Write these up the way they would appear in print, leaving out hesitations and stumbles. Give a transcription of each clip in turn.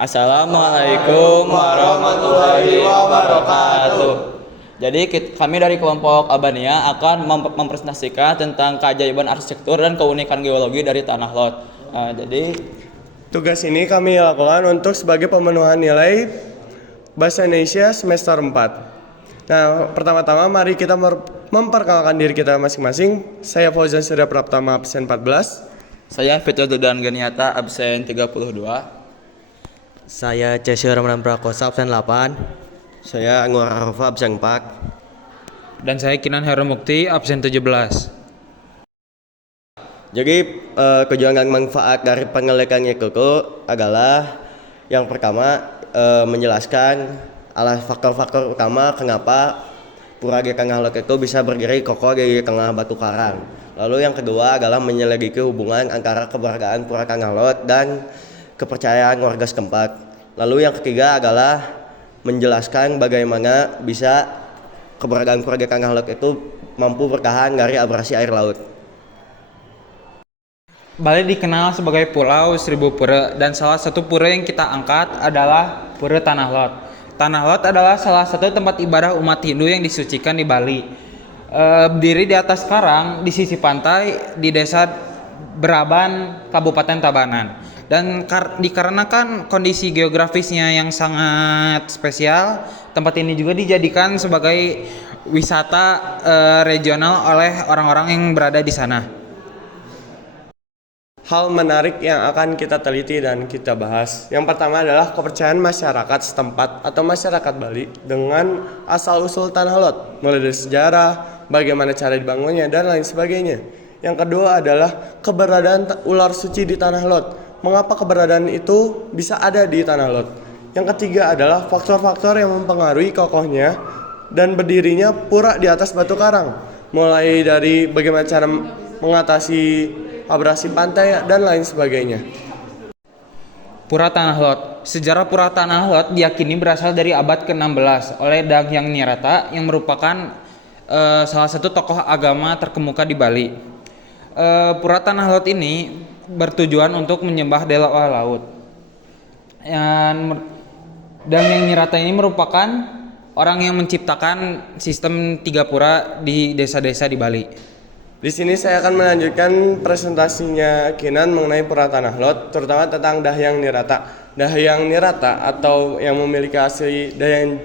Assalamualaikum warahmatullahi wabarakatuh. Jadi kami dari kelompok Albania akan mempresentasikan tentang keajaiban arsitektur dan keunikan geologi dari Tanah Lot. Jadi tugas ini kami lakukan untuk sebagai pemenuhan nilai Bahasa Indonesia semester 4. Nah, pertama-tama mari kita memperkenalkan diri kita masing-masing. Saya Fauzan Surya Praptama, absen 14. saya Fitur Dudan Geniata, absen 32. Saya Cesio Ramadan Prakosa, absen 8. Saya Anwar Arfa, absen 4. Dan saya Kinan Heru Mukti, absen 17. Jadi kejuangan manfaat dari pengelekan Keko adalah yang pertama menjelaskan faktor-faktor utama kenapa pura di tengah Lot itu bisa berdiri kokoh di tengah batu karang. Lalu yang kedua adalah menyelidiki hubungan antara keberadaan pura tengah Lot dan kepercayaan warga setempat. Lalu yang ketiga adalah menjelaskan bagaimana bisa keberadaan pura di tengah Lot itu mampu bertahan dari abrasi air laut. Bali dikenal sebagai Pulau Seribu Pura, dan salah satu pura yang kita angkat adalah Pura Tanah Lot. Tanah Lot adalah salah satu tempat ibadah umat Hindu yang disucikan di Bali. Berdiri di atas karang di sisi pantai di desa Beraban, Kabupaten Tabanan. Dan dikarenakan kondisi geografisnya yang sangat spesial, tempat ini juga dijadikan sebagai wisata regional oleh orang-orang yang berada di sana. Hal menarik yang akan kita teliti dan kita bahas. Yang pertama adalah kepercayaan masyarakat setempat atau masyarakat Bali dengan asal-usul Tanah Lot, mulai dari sejarah, bagaimana cara dibangunnya, dan lain sebagainya. Yang kedua adalah keberadaan ular suci di Tanah Lot. Mengapa keberadaan itu bisa ada di Tanah Lot? Yang ketiga adalah faktor-faktor yang mempengaruhi kokohnya dan berdirinya pura di atas batu karang, mulai dari bagaimana cara mengatasi abrasi pantai dan lain sebagainya. Pura Tanah Lot. Sejarah Pura Tanah Lot diyakini berasal dari abad ke-16 oleh Dang Hyang Nirata yang merupakan salah satu tokoh agama terkemuka di Bali. Pura Tanah Lot ini bertujuan untuk menyembah dewa laut. Dang Hyang Nirata ini merupakan orang yang menciptakan sistem 3 pura di desa-desa di Bali. Di sini saya akan melanjutkan presentasinya Kinan mengenai Pura Tanah Lot, terutama tentang Dahyang Nirata. Dahyang Nirata atau yang memiliki asli Dahyang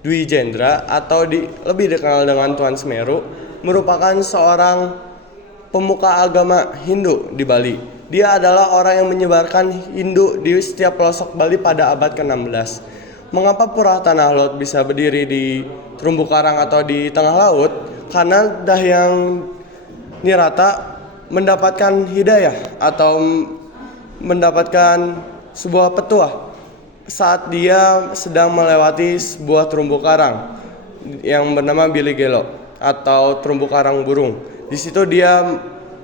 Dwi Jendra atau lebih dikenal dengan Tuan Semeru, merupakan seorang pemuka agama Hindu di Bali. Dia adalah orang yang menyebarkan Hindu di setiap pelosok Bali pada abad ke-16. Mengapa Pura Tanah Lot bisa berdiri di terumbu karang atau di tengah laut? Karena Dahyang Nirata mendapatkan hidayah atau mendapatkan sebuah petuah saat dia sedang melewati sebuah terumbu karang yang bernama Bili Gelo atau terumbu karang burung. Di situ dia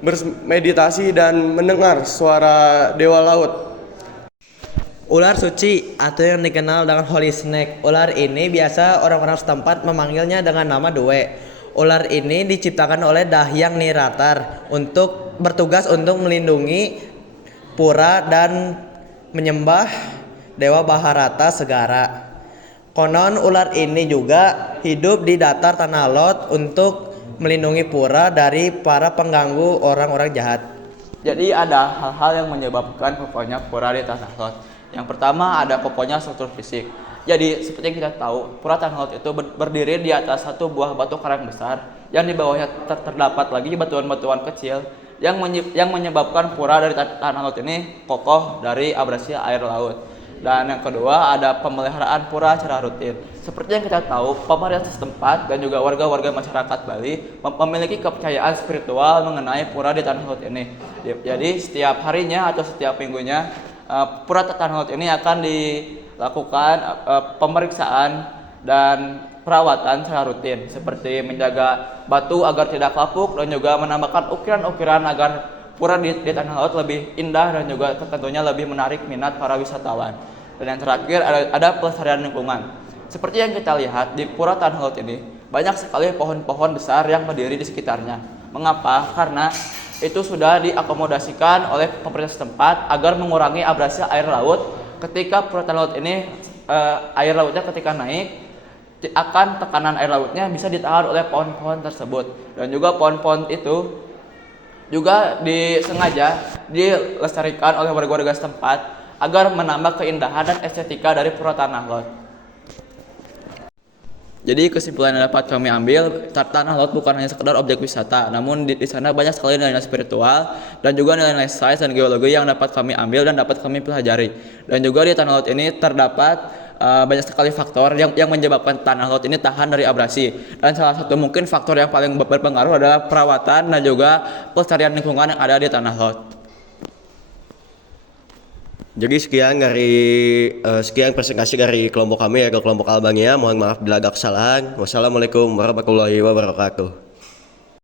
bermeditasi dan mendengar suara dewa laut. Ular suci atau yang dikenal dengan Holy Snake. Ular ini biasa orang-orang setempat memanggilnya dengan nama Due. Ular ini diciptakan oleh Dahyang Niratar untuk bertugas untuk melindungi pura dan menyembah Dewa Baharata Segara. Konon ular ini juga hidup di datar Tanah Lot untuk melindungi pura dari para pengganggu orang-orang jahat. Jadi ada hal-hal yang menyebabkan kokohnya pura di Tanah Lot. Yang pertama ada kokohnya struktur fisik. Jadi seperti yang kita tahu, Pura Tanah Lot itu berdiri di atas satu buah batu karang besar yang di bawahnya terdapat lagi batuan-batuan kecil yang menyebabkan pura dari Tanah Lot ini kokoh dari abrasi air laut. Dan yang kedua ada pemeliharaan pura secara rutin. Seperti yang kita tahu, pemerintah setempat dan juga warga-warga masyarakat Bali memiliki kepercayaan spiritual mengenai pura di Tanah Lot ini. Jadi setiap harinya atau setiap minggunya Pura Tanah Lot ini akan dilakukan pemeriksaan dan perawatan secara rutin, seperti menjaga batu agar tidak lapuk dan juga menambahkan ukiran-ukiran agar pura di Tanah Lot lebih indah dan juga tentunya lebih menarik minat para wisatawan. Dan yang terakhir ada pelestarian lingkungan. Seperti yang kita lihat di Pura Tanah Lot ini, banyak sekali pohon-pohon besar yang berdiri di sekitarnya. Mengapa? Karena itu sudah diakomodasikan oleh pemerintah setempat agar mengurangi abrasi air laut ketika pura tanah laut ini air lautnya ketika naik akan tekanan air lautnya bisa ditahan oleh pohon-pohon tersebut, dan juga pohon-pohon itu juga disengaja dilestarikan oleh warga-warga setempat agar menambah keindahan dan estetika dari pura tanah laut. Jadi kesimpulan yang dapat kami ambil, tanah laut bukan hanya sekedar objek wisata, namun di sana banyak sekali nilai-nilai spiritual dan juga nilai-nilai sains dan geologi yang dapat kami ambil dan dapat kami pelajari. Dan juga di tanah laut ini terdapat banyak sekali faktor yang menyebabkan tanah laut ini tahan dari abrasi. Dan salah satu mungkin faktor yang paling berpengaruh adalah perawatan dan juga pelestarian lingkungan yang ada di tanah laut. Jadi sekian presentasi dari kelompok kami, kelompok Albania. Mohon maaf bila ada kesalahan. Wassalamualaikum warahmatullahi wabarakatuh.